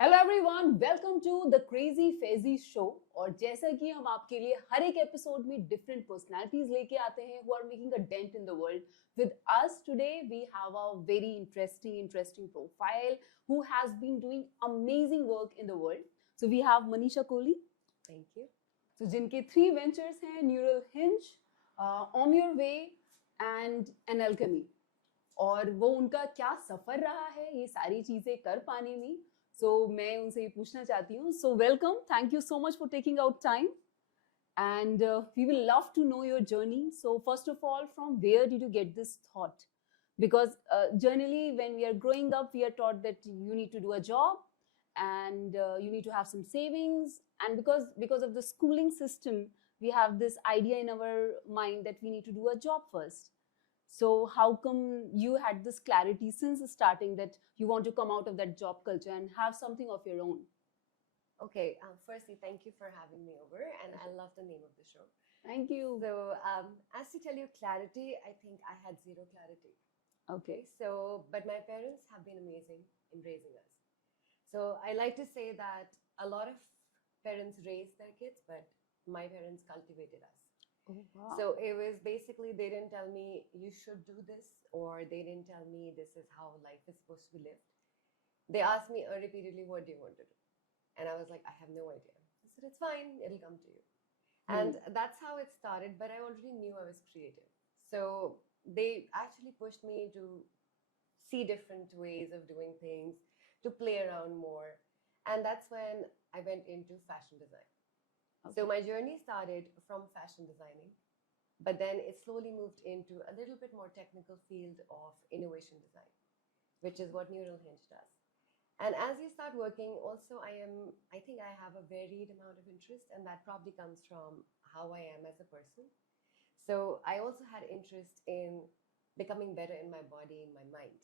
Hello everyone, welcome to the crazy fazy show. और जैसा कि हम आपके लिए हर एक एपिसोड में डिफरेंट पर्सनालिटीज लेके आते हैं who are making a dent in the world, with us today we have a very interesting profile who has been doing amazing work in the world. So we have Manisha Kohli. Thank you. तो जिनके 3 ventures हैं, Neural Hinge, On Your Way and an Alchemy. और वो उनका क्या सफर रहा है ये सारी चीजें कर पाने में। मैं उनसे ये पूछना चाहती हूँ। Welcome, thank you so much for taking out time and we will love to know your journey. So first of all, from where did you get this thought? Because generally when we are growing up, we are taught that you need to do a job and you need to have some savings, and because of the schooling system, we have this idea in our mind that we need to do a job first. So how come you had this clarity since starting that you want to come out of that job culture and have something of your own? Okay, firstly, thank you for having me over, and I love the name of the show. Thank you. So, as to tell you clarity, I think I had zero clarity. Okay. But my parents have been amazing in raising us. So, I like to say that a lot of parents raise their kids, but my parents cultivated us. Oh, wow. So it was basically, they didn't tell me you should do this, or they didn't tell me this is how life is supposed to be lived. They asked me repeatedly, what do you want to do? And I was like, I have no idea. I said, it's fine, it'll come to you. And that's how it started, but I already knew I was creative. So they actually pushed me to see different ways of doing things, to play around more. And that's when I went into fashion design. Okay. So my journey started from fashion designing, but then it slowly moved into a little bit more technical field of innovation design, which is what Neural Hinge does. And as you start working, also I think I have a varied amount of interest, and that probably comes from how I am as a person. So I also had interest in becoming better in my body, in my mind.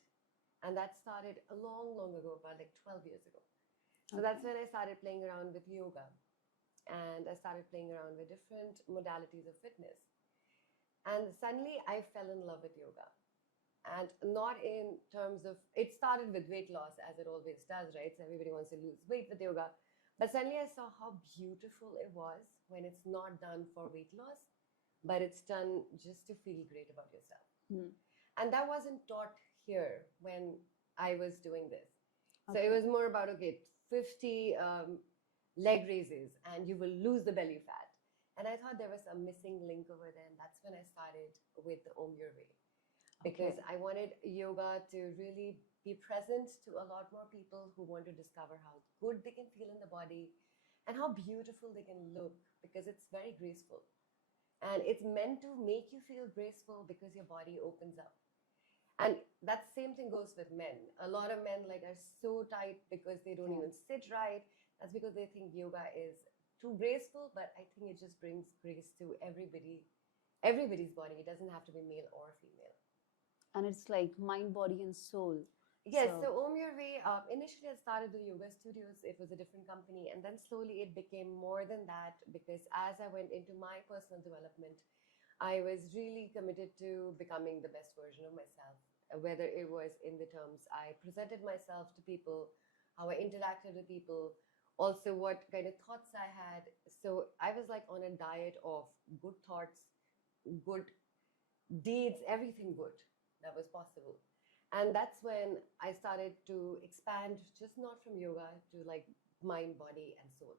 And that started a long, long ago, about like 12 years ago. So that's when I started playing around with yoga. And I started playing around with different modalities of fitness. And suddenly I fell in love with yoga. And not in terms of, it started with weight loss, as it always does, right? So everybody wants to lose weight with yoga. But suddenly I saw how beautiful it was when it's not done for weight loss, but it's done just to feel great about yourself. And that wasn't taught here when I was doing this. So it was more about, okay, 50 leg raises and you will lose the belly fat. And I thought there was a missing link over there. And that's when I started with the Om Your Way. Because I wanted yoga to really be present to a lot more people who want to discover how good they can feel in the body and how beautiful they can look, because it's very graceful. And it's meant to make you feel graceful because your body opens up. And that same thing goes with men. A lot of men are so tight because they don't even sit right. That's because they think yoga is too graceful, but I think it just brings grace to everybody's body. It doesn't have to be male or female. And it's like mind, body, and soul. Yes, so Om Your Way, initially I started the yoga studios. It was a different company, and then slowly it became more than that, because as I went into my personal development, I was really committed to becoming the best version of myself, whether it was in the terms I presented myself to people, how I interacted with people, also what kind of thoughts I had. So I was like on a diet of good thoughts, good deeds, everything good that was possible. And that's when I started to expand, just not from yoga to like mind, body, and soul.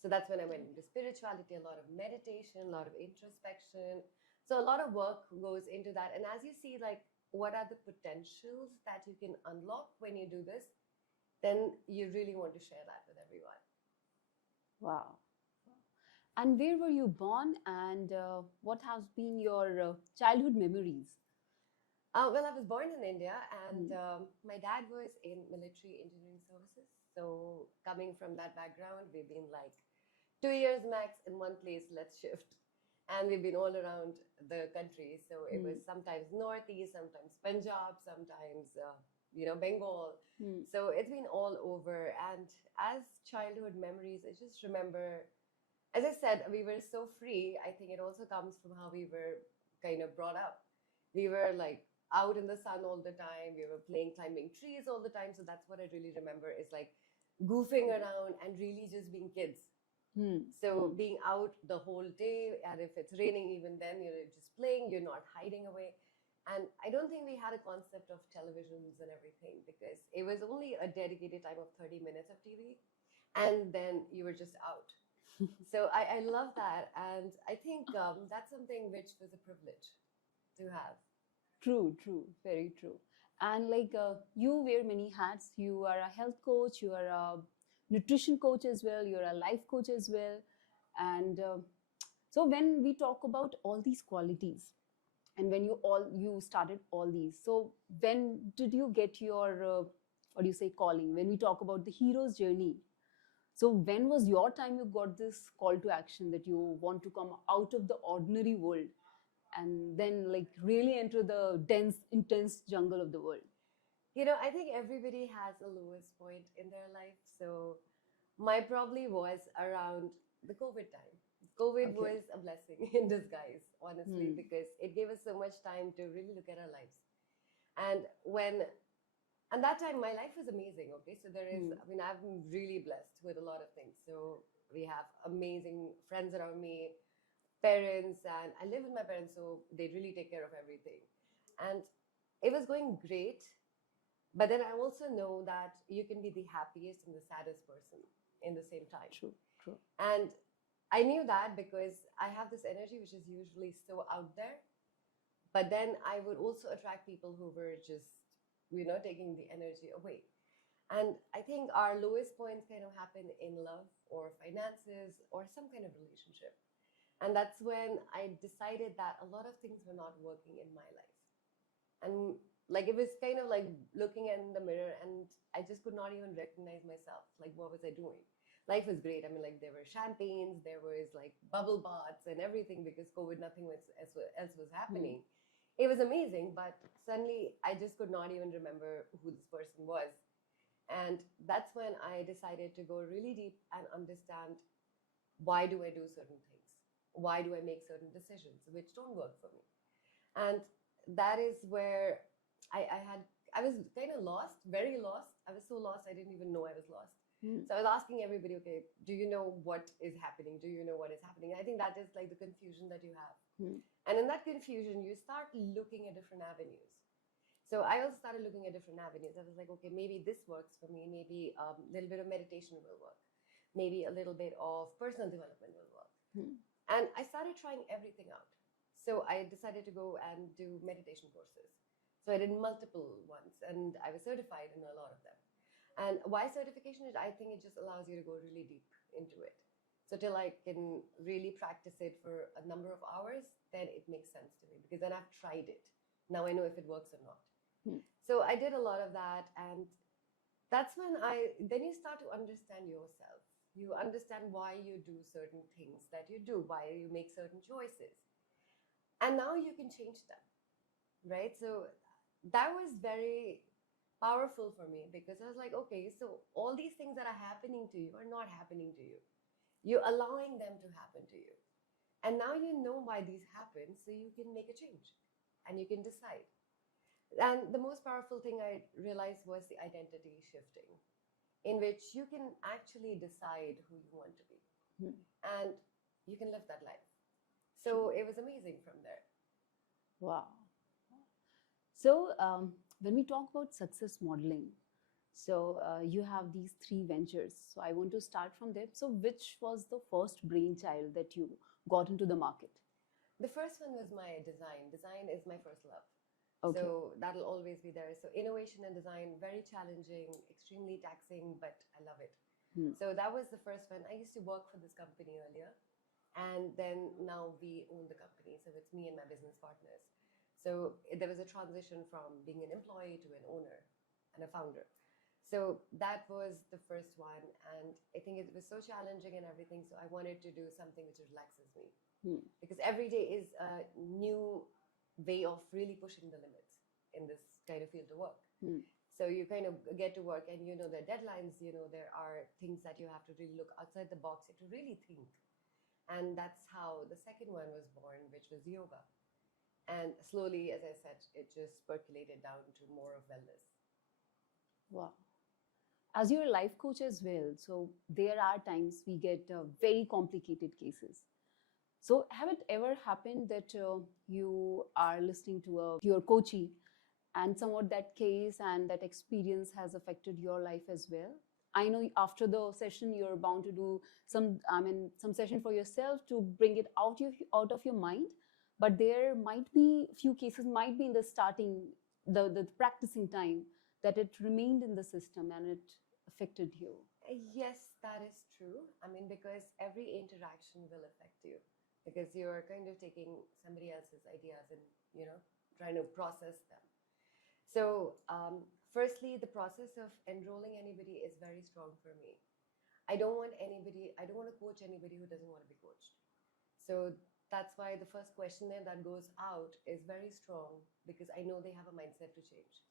So that's when I went into spirituality, a lot of meditation, a lot of introspection. So a lot of work goes into that. And as you see, like, what are the potentials that you can unlock when you do this, then you really want to share that with everyone. Wow. And where were you born, and what has been your childhood memories? Well, I was born in India, and my dad was in military engineering services. So coming from that background, we've been like 2 years max in one place, let's shift. And we've been all around the country. So it was sometimes Northeast, sometimes Punjab, sometimes, Bengal. So it's been all over. And as childhood memories, I just remember, as I said, we were so free. I think it also comes from how we were kind of brought up. We were like out in the sun all the time. We were climbing trees all the time. So that's what I really remember, is like goofing around and really just being kids. So being out the whole day, and if it's raining, even then you're just playing, you're not hiding away. And I don't think we had a concept of televisions and everything, because it was only a dedicated time of 30 minutes of TV, and then you were just out. So I love that. And I think that's something which was a privilege to have. True, very true. And like you wear many hats. You are a health coach, you are a nutrition coach as well, you're a life coach as well. And so when we talk about all these qualities, and when you started all these, so when did you get your what do you say, calling? When we talk about the hero's journey, so when was your time you got this call to action that you want to come out of the ordinary world and then like really enter the dense, intense jungle of the world? I think everybody has a lowest point in their life. So my probably was around the COVID time. COVID Okay. was a blessing in disguise, honestly, because it gave us so much time to really look at our lives. And that time my life was amazing. Okay, so there is, I mean, I've been really blessed with a lot of things. So we have amazing friends around me, parents, and I live with my parents, so they really take care of everything. And it was going great. But then I also know that you can be the happiest and the saddest person in the same time. True. And I knew that because I have this energy which is usually so out there. But then I would also attract people who were just, taking the energy away. And I think our lowest points kind of happen in love or finances or some kind of relationship. And that's when I decided that a lot of things were not working in my life. And like it was kind of like looking in the mirror, and I just could not even recognize myself. Like, what was I doing? Life was great. I mean, like there were champagnes, there was like bubble baths and everything, because COVID, nothing else was happening. It was amazing, but suddenly I just could not even remember who this person was. And that's when I decided to go really deep and understand, why do I do certain things? Why do I make certain decisions which don't work for me? And that is where I was kind of lost, very lost. I was so lost, I didn't even know I was lost. So I was asking everybody, okay, do you know what is happening? Do you know what is happening? I think that is like the confusion that you have. And in that confusion, you start looking at different avenues. So I also started looking at different avenues. I was like, okay, maybe this works for me. Maybe a little bit of meditation will work. Maybe a little bit of personal development will work. And I started trying everything out. So I decided to go and do meditation courses. So I did multiple ones, and I was certified in a lot of them. And why certification is, I think it just allows you to go really deep into it. So till I can really practice it for a number of hours, then it makes sense to me, because then I've tried it. Now I know if it works or not. So I did a lot of that, and that's when then you start to understand yourself. You understand why you do certain things that you do, why you make certain choices. And now you can change them, right? So that was very powerful for me, because I was like, okay, so all these things that are happening to you are not happening to you. You're allowing them to happen to you. And now you know why these happen, so you can make a change and you can decide. And the most powerful thing I realized was the identity shifting, in which you can actually decide who you want to be and you can live that life. So it was amazing from there. Wow. So when we talk about success modeling, so you have these three ventures. So I want to start from there. So which was the first brainchild that you got into the market? The first one was my design. Design is my first love. Okay. So that'll always be there. So innovation and design, very challenging, extremely taxing, but I love it. So that was the first one. I used to work for this company earlier, and then now we own the company. So it's me and my business partners. So there was a transition from being an employee to an owner and a founder. So that was the first one. And I think it was so challenging and everything. So I wanted to do something which relaxes me. Because every day is a new way of really pushing the limits in this kind of field of work. So you kind of get to work, and there are deadlines, there are things that you have to really look outside the box, you have to really think. And that's how the second one was born, which was yoga. And slowly, as I said, it just percolated down to more of wellness. Wow. as you're a life coach as well, so there are times we get very complicated cases. So have it ever happened that you are listening to your coachee and somewhat that case and that experience has affected your life as well? I know after the session you're bound to do some session for yourself to bring it out of your mind, but there might be few cases might be in the starting, the practicing time, that it remained in the system and it affected you. Yes, that is true. I mean, because every interaction will affect you because you're kind of taking somebody else's ideas and, trying to process them. So, firstly, the process of enrolling anybody is very strong for me. I don't want to coach anybody who doesn't want to be coached. So that's why the first questionnaire that goes out is very strong because I know they have a mindset to change.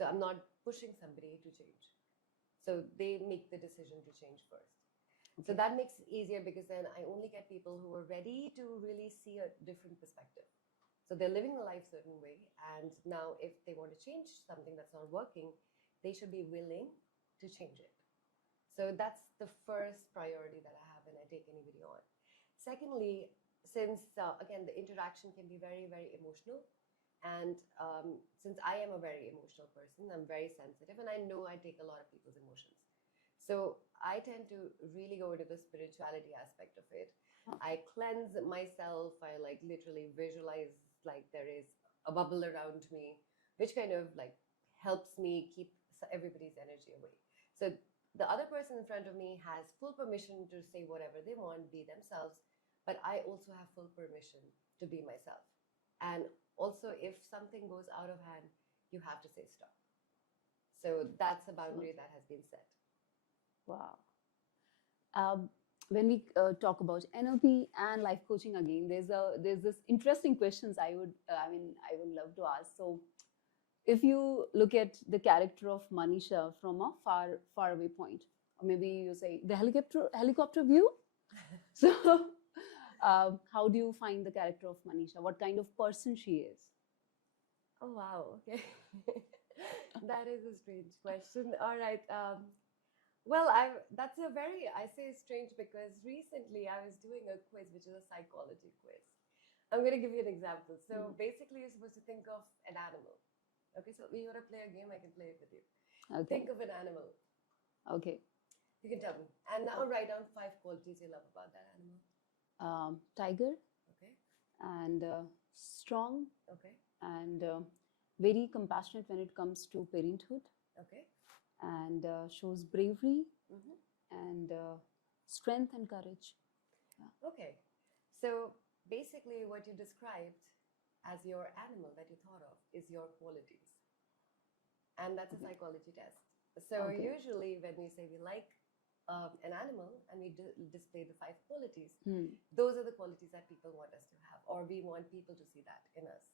So I'm not pushing somebody to change. So they make the decision to change first. So that makes it easier because then I only get people who are ready to really see a different perspective. So they're living a life a certain way. And now if they want to change something that's not working, they should be willing to change it. So that's the first priority that I have when I take anybody on. Secondly, since again, the interaction can be very, very emotional. And since I am a very emotional person, I'm very sensitive and I know I take a lot of people's emotions. So I tend to really go into the spirituality aspect of it. I cleanse myself. I like literally visualize like there is a bubble around me, which kind of like helps me keep everybody's energy away. So the other person in front of me has full permission to say whatever they want, be themselves, but I also have full permission to be myself. And also, if something goes out of hand, you have to say stop. So that's a boundary that has been set. Wow. When we talk about NLP and life coaching again, there's this interesting questions I would love to ask. So, if you look at the character of Manisha from a far away point, or maybe you say the helicopter view. So, how do you find the character of Manisha? What kind of person she is? Oh, wow. Okay. That is a strange question. All right. Well, I say strange because recently I was doing a quiz, which is a psychology quiz. I'm going to give you an example. So basically, you're supposed to think of an animal. Okay, so we want to play a game, I can play it with you. Okay. Think of an animal. Okay. You can tell me. And now write down 5 qualities you love about that animal. Tiger. Okay. And strong. Okay. And very compassionate when it comes to parenthood. Okay. And shows bravery and strength and courage. Yeah. Okay. So basically what you described as your animal that you thought of is your qualities. And that's a psychology test. So usually when we say we like an animal and we display the 5 qualities, those are the qualities that people want us to have, or we want people to see that in us.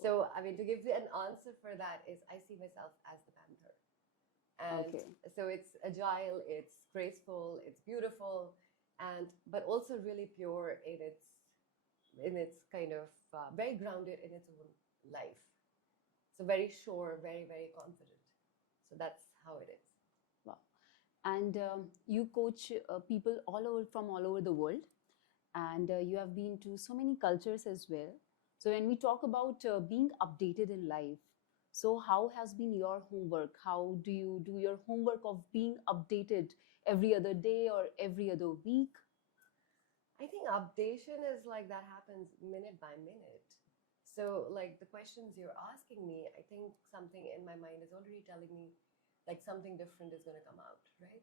So, I mean, to give you an answer for that is I see myself as the panther. And so it's agile, it's graceful, it's beautiful, but also really pure in its kind of very grounded in its own life. So very sure, very, very confident. So that's how it is. Wow. And you coach people from all over the world, and you have been to so many cultures as well. So when we talk about being updated in life, so how has been your homework? How do you do your homework of being updated every other day or every other week? I think updation is like that happens minute by minute. So like the questions you're asking me, I think something in my mind is already telling me like something different is going to come out, right?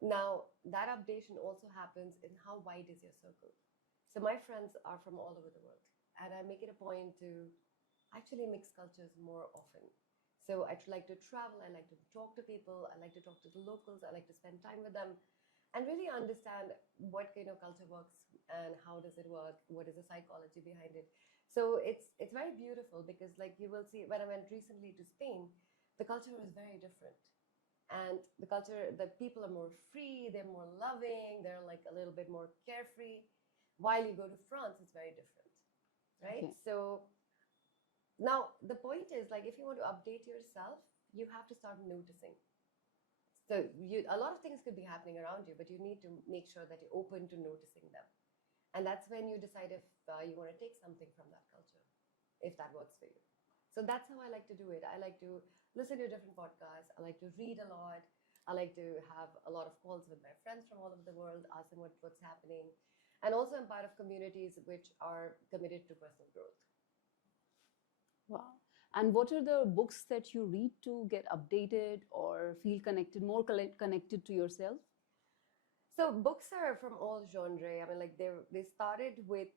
Now, that updation also happens in how wide is your circle. So my friends are from all over the world, and I make it a point to actually mix cultures more often. So I like to travel, I like to talk to people, I like to talk to the locals, I like to spend time with them and really understand what kind of culture works and how does it work, what is the psychology behind it. So it's very beautiful because like you will see when I went recently to Spain, the culture was very different. And the people are more free, they're more loving, they're like a little bit more carefree. While you go to France, it's very different, right? So now the point is like if you want to update yourself, you have to start noticing. So a lot of things could be happening around you, but you need to make sure that you're open to noticing them. And that's when you decide if you want to take something from that culture, if that works for you. So that's how I like to do it. I like to listen to different podcasts. I like to read a lot. I like to have a lot of calls with my friends from all over the world, ask them what's happening. And also I'm part of communities which are committed to personal growth. Wow. And what are the books that you read to get updated or feel connected, more connected to yourself? So books are from all genre. I mean, like they started with.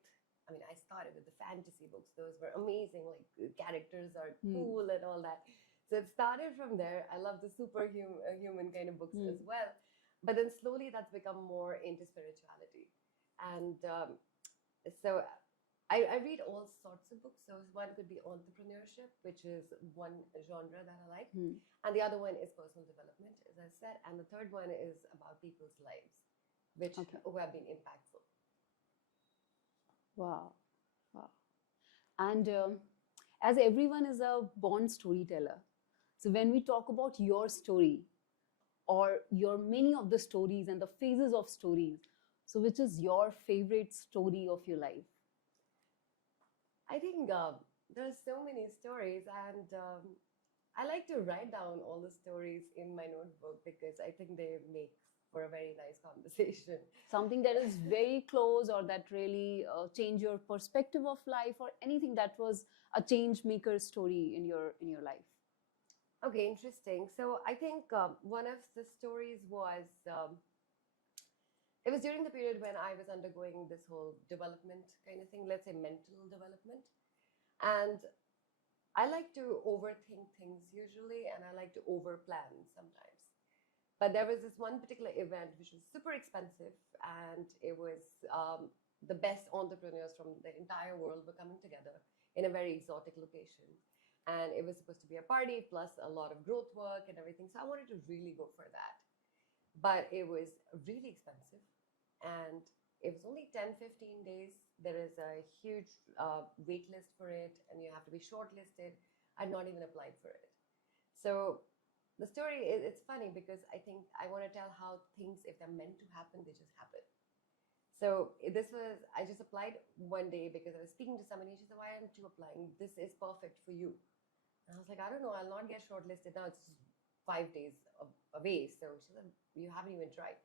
I mean, I started with the fantasy books. Those were amazing. Like the characters are cool and all that. So it started from there. I love the superhuman kind of books as well. But then slowly that's become more into spirituality, and so I read all sorts of books. So one could be entrepreneurship, which is one genre that I like. And the other one is personal development, as I said. And the third one is about people's lives, who have been impactful. Wow. Wow. And as everyone is a born storyteller, so when we talk about your story or your many of the stories and the phases of stories, so which is your favorite story of your life? I think there's so many stories, and I like to write down all the stories in my notebook because I think they make for a very nice conversation. Something that is very close or that really changed your perspective of life, or anything that was a change maker story in your life? Okay, interesting. So I think one of the stories was it was during the period when I was undergoing this whole development kind of thing, let's say mental development. And I like to overthink things usually, and I like to overplan sometimes. But there was this one particular event which was super expensive, and it was the best entrepreneurs from the entire world were coming together in a very exotic location. And it was supposed to be a party plus a lot of growth work and everything. So I wanted to really go for that. But it was really expensive. And it was only 10-15 days. There is a huge wait list for it, and you have to be shortlisted. I'd not even applied for it. So the story is, it's funny because I think I want to tell how things, if they're meant to happen, they just happen. So I just applied one day because I was speaking to somebody. She said, "Why aren't you applying? This is perfect for you." And I was like, "I don't know, I'll not get shortlisted now. It's 5 days away." So she said, "You haven't even tried."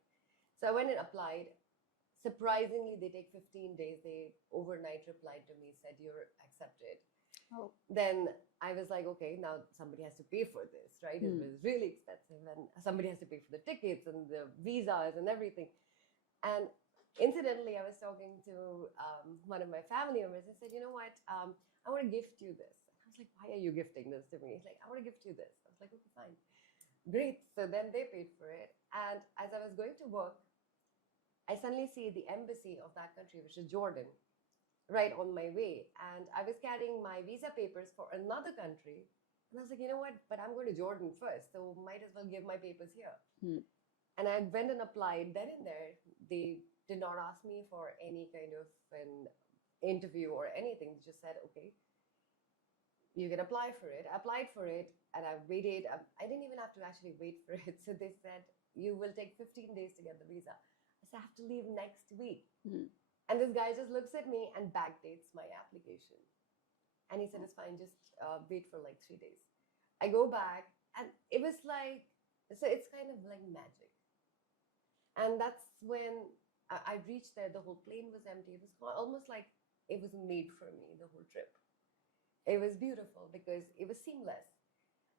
So I went and applied. Surprisingly, they take 15 days. They overnight replied to me, said, "You're accepted." Oh. Then I was like, okay, now somebody has to pay for this, right? It was really expensive, and somebody has to pay for the tickets and the visas and everything. And incidentally, I was talking to one of my family members. I said, "You know what? I want to gift you this." I was like, "Why are you gifting this to me?" He's like, "I want to gift you this." I was like, "Okay, fine. Great." So then they paid for it. And as I was going to work, I suddenly see the embassy of that country, which is Jordan, right on my way. And I was carrying my visa papers for another country. And I was like, "You know what? But I'm going to Jordan first. So might as well give my papers here." And I went and applied. Then and there, they did not ask me for any kind of an interview or anything. They just said, "Okay, you can apply for it." I applied for it, and I waited. I didn't even have to actually wait for it. So they said, "You will take 15 days to get the visa." I said, "I have to leave next week." And this guy just looks at me and backdates my application. And he said, "It's fine, just wait for like 3 days." I go back, and it was like, so it's kind of like magic. And that's when I reached there. The whole plane was empty. It was almost like it was made for me, the whole trip. It was beautiful because it was seamless.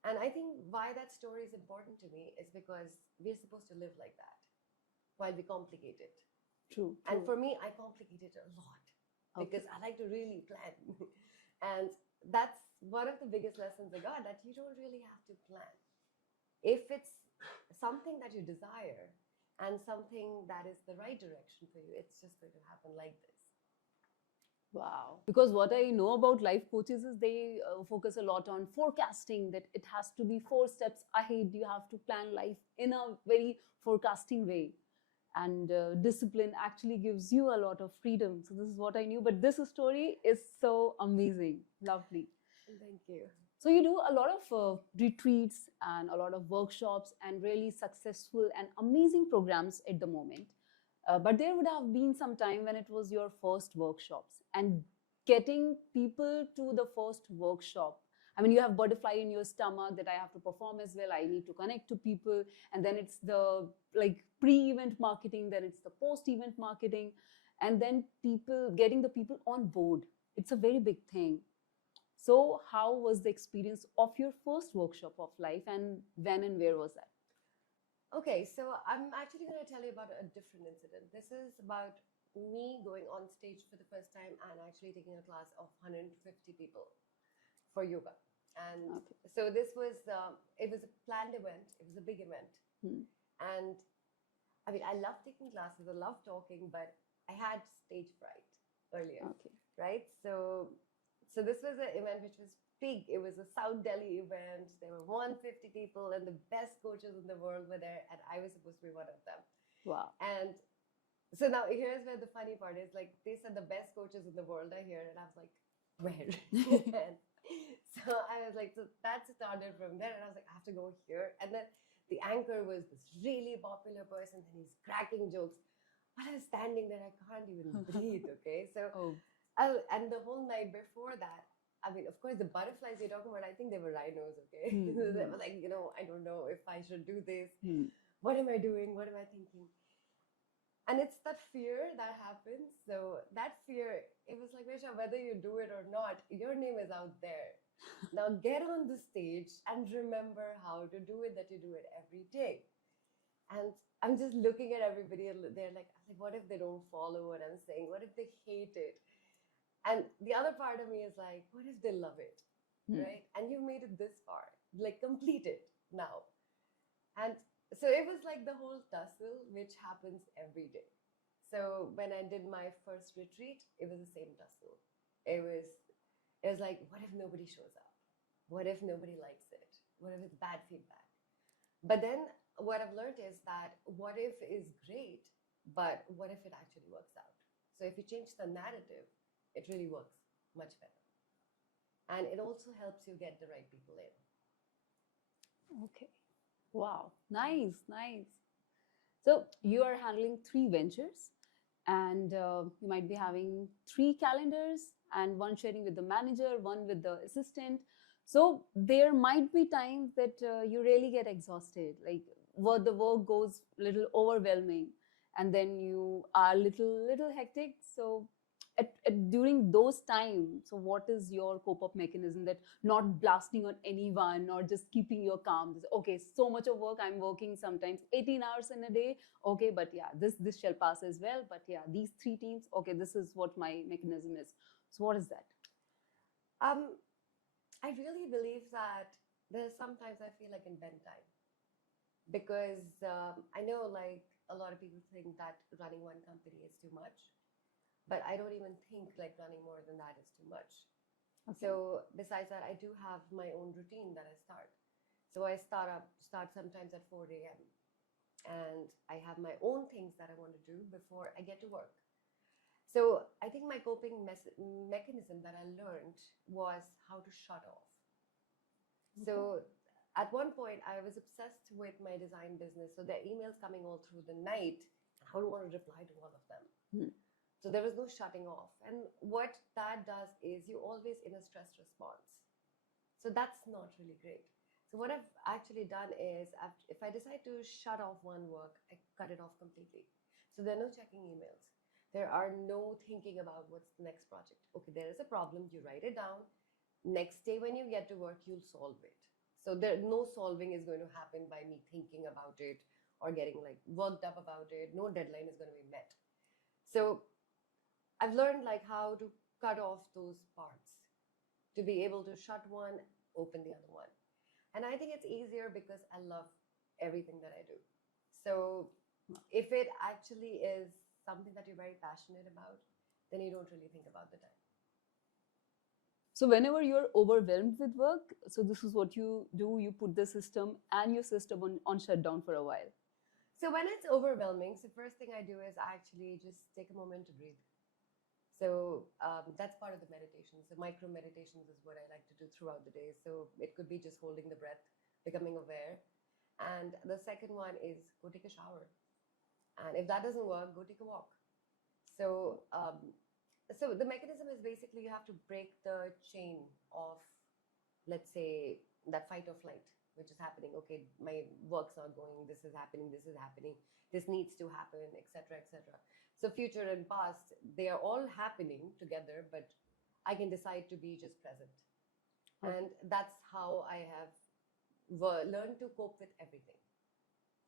And I think why that story is important to me is because we're supposed to live like that while we complicate it. True. And for me, I complicate it a lot because I like to really plan. And that's one of the biggest lessons I got, that you don't really have to plan. If it's something that you desire and something that is the right direction for you, it's just going to happen like this. Wow. Because what I know about life coaches is they focus a lot on forecasting, that it has to be 4 steps ahead. You have to plan life in a very forecasting way. And discipline actually gives you a lot of freedom. So this is what I knew. But this story is so amazing. Lovely. Thank you. So you do a lot of retreats and a lot of workshops and really successful and amazing programs at the moment. But there would have been some time when it was your first workshops and getting people to the first workshop. I mean, you have butterfly in your stomach that I have to perform as well. I need to connect to people. And then it's the like pre-event marketing, then it's the post-event marketing, and then people getting the people on board. It's a very big thing. So, how was the experience of your first workshop of life, and when and where was that? Okay, so I'm actually going to tell you about a different incident. This is about me going on stage for the first time and actually taking a class of 150 people for yoga. And Okay. so this was, it was a planned event. It was a big event. Hmm. And I mean, I love taking classes. I love talking, but I had stage fright earlier, Okay. right? So this was an event which was big. It was a South Delhi event. There were 150 people, and the best coaches in the world were there, and I was supposed to be one of them. Wow. And so now here's where the funny part is. Like, they said the best coaches in the world are here, and I was like, where? And so I was like, so that started from there, and I was like, I have to go here. And then the anchor was this really popular person, and he's cracking jokes. But I was standing there, I can't even breathe. Okay, so Oh. and the whole night before that, I mean, of course, the butterflies you're talking about, I think they were rhinos, okay? Hmm. They were like, I don't know if I should do this. Hmm. What am I doing? What am I thinking? And it's that fear that happens. So that fear, it was like, Manisha, whether you do it or not, your name is out there. Now get on the stage and remember how to do it, that you do it every day. And I'm just looking at everybody and they're like, what if they don't follow what I'm saying? What if they hate it? And the other part of me is like, what if they love it? Hmm. Right? And you've made it this far, like complete it now. And so it was like the whole tussle, which happens every day. So when I did my first retreat, it was the same tussle. It was like, what if nobody shows up? What if nobody likes it? What if it's bad feedback? But then what I've learned is that what if is great, but what if it actually works out? So if you change the narrative, it really works much better. And it also helps you get the right people in. Okay. Wow. Nice. Nice. So you are handling three ventures, and you might be having three calendars, and one sharing with the manager, one with the assistant. So there might be times that you really get exhausted, like what the work goes little overwhelming, and then you are little hectic. So during those times, so what is your cope up mechanism, that not blasting on anyone or just keeping your calm? Okay, so much of work, I'm working sometimes 18 hours in a day. Okay, but yeah, this shall pass as well. But yeah, these three teams, okay, this is what my mechanism is. So what is that? Um, I really believe that there's sometimes I feel like in bedtime because I know like a lot of people think that running one company is too much, but I don't even think like running more than that is too much. Okay. So besides that, I do have my own routine that I start. So I start sometimes at 4 a.m. and I have my own things that I want to do before I get to work. So I think my coping mechanism that I learned was how to shut off. Okay. So at one point, I was obsessed with my design business. So there are emails coming all through the night. I don't want to reply to all of them. Hmm. So there was no shutting off. And what that does is you're always in a stress response. So that's not really great. So what I've actually done is if I decide to shut off one work, I cut it off completely. So there are no checking emails. There are no thinking about what's the next project. Okay, there is a problem, you write it down. Next day when you get to work, you'll solve it. So there no solving is going to happen by me thinking about it or getting like worked up about it. No deadline is going to be met. So I've learned like how to cut off those parts to be able to shut one, open the other one. And I think it's easier because I love everything that I do. So if it actually is something that you're very passionate about, then you don't really think about the time. So whenever you're overwhelmed with work, so this is what you do, you put the system and your system on shutdown for a while. So when it's overwhelming, so first thing I do is I actually just take a moment to breathe. So that's part of the meditation. So micro meditations is what I like to do throughout the day. So it could be just holding the breath, becoming aware. And the second one is go take a shower. And if that doesn't work, go take a walk. So so the mechanism is basically you have to break the chain of, let's say, that fight or flight, which is happening. Okay, my work's not going, this is happening, this needs to happen, etc., etc. So future and past, they are all happening together, but I can decide to be just present. Okay. And that's how I have learned to cope with everything,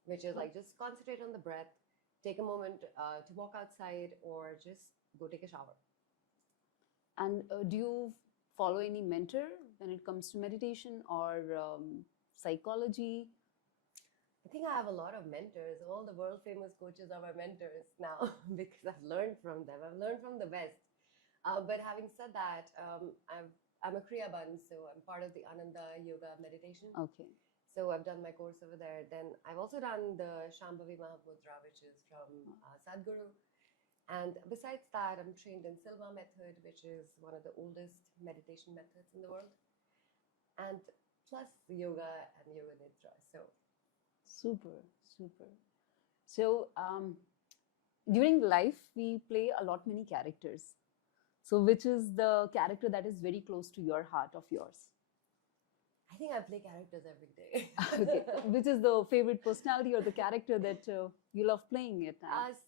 which is like just concentrate on the breath, take a moment to walk outside, or just go take a shower. And do you follow any mentor when it comes to meditation or psychology? I think I have a lot of mentors. All the world famous coaches are my mentors now because I've learned from them. I've learned from the best. But having said that, I'm a Kriyaban, so I'm part of the Ananda Yoga meditation. Okay. So I've done my course over there. Then I've also done the Shambhavi Mahamudra, which is from Sadhguru. And besides that, I'm trained in Silva method, which is one of the oldest meditation methods in the world. And plus yoga and yoga nidra. So super, super. So during life, we play a lot many characters. So which is the character that is very close to your heart of yours? I think I play characters every day. Okay. Which is the favorite personality or the character that you love playing it?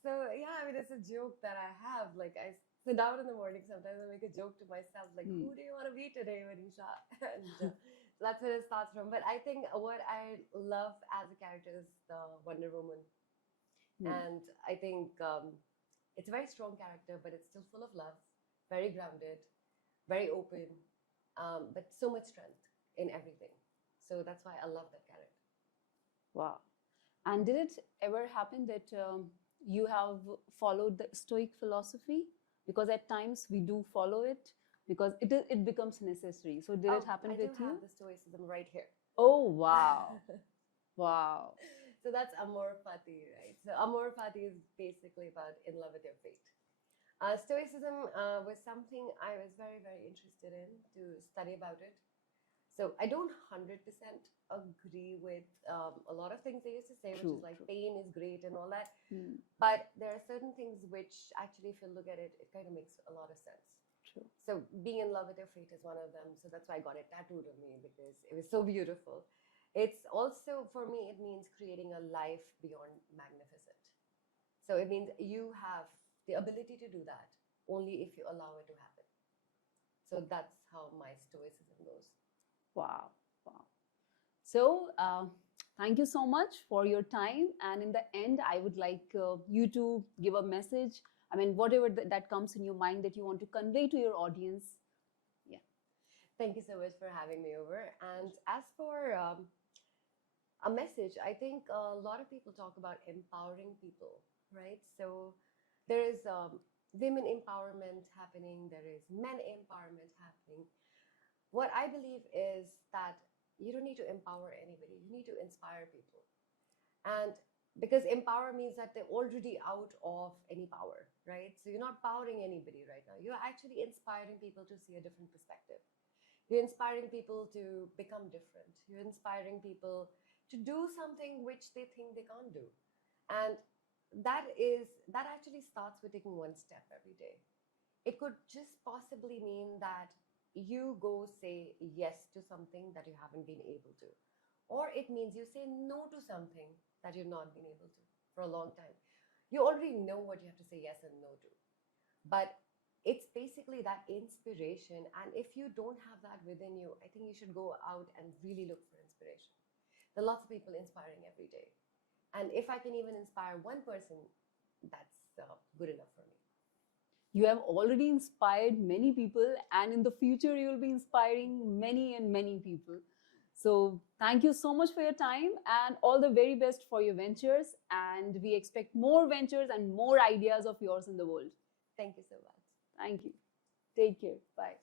So yeah, I mean, it's a joke that I have. Like I sit down in the morning, sometimes I make a joke to myself, like, who do you want to be today, Manisha? And that's where it starts from. But I think what I love as a character is the Wonder Woman. And I think it's a very strong character, but it's still full of love, very grounded, very open, but so much strength in everything. So that's why I love that character. Wow. And did it ever happen that you have followed the Stoic philosophy? Because at times we do follow it because it becomes necessary. So did it happen with you? I do have the Stoicism right here. Oh, wow. Wow. So that's Amor Fati, right? So Amor Fati is basically about in love with your fate. Stoicism was something I was very, very interested in to study about it. So I don't 100% agree with a lot of things they used to say, which is like pain is great and all that. But there are certain things which actually, if you look at it, it kind of makes a lot of sense. True. So being in love with your fate is one of them. So that's why I got it tattooed on me, because it was so beautiful. It's also, for me, it means creating a life beyond magnificent. So it means you have the ability to do that only if you allow it to happen. So that's how my Stoicism goes. Wow. Wow. So thank you so much for your time. And in the end, I would like you to give a message. I mean, whatever that comes in your mind that you want to convey to your audience. Yeah. Thank you so much for having me over. And as for a message, I think a lot of people talk about empowering people, right? So there is women empowerment happening, there is men empowerment happening. What I believe is that you don't need to empower anybody, you need to inspire people. And because empower means that they're already out of any power, right? So you're not powering anybody right now. You're actually inspiring people to see a different perspective. You're inspiring people to become different. You're inspiring people to do something which they think they can't do. And that actually starts with taking one step every day. It could just possibly mean that you go say yes to something that you haven't been able to. Or it means you say no to something that you've not been able to for a long time. You already know what you have to say yes and no to. But it's basically that inspiration. And if you don't have that within you, I think you should go out and really look for inspiration. There are lots of people inspiring every day. And if I can even inspire one person, that's good enough for me. You have already inspired many people, and in the future, you will be inspiring many and many people. So, thank you so much for your time and all the very best for your ventures. And we expect more ventures and more ideas of yours in the world. Thank you so much. Thank you. Take care. Bye.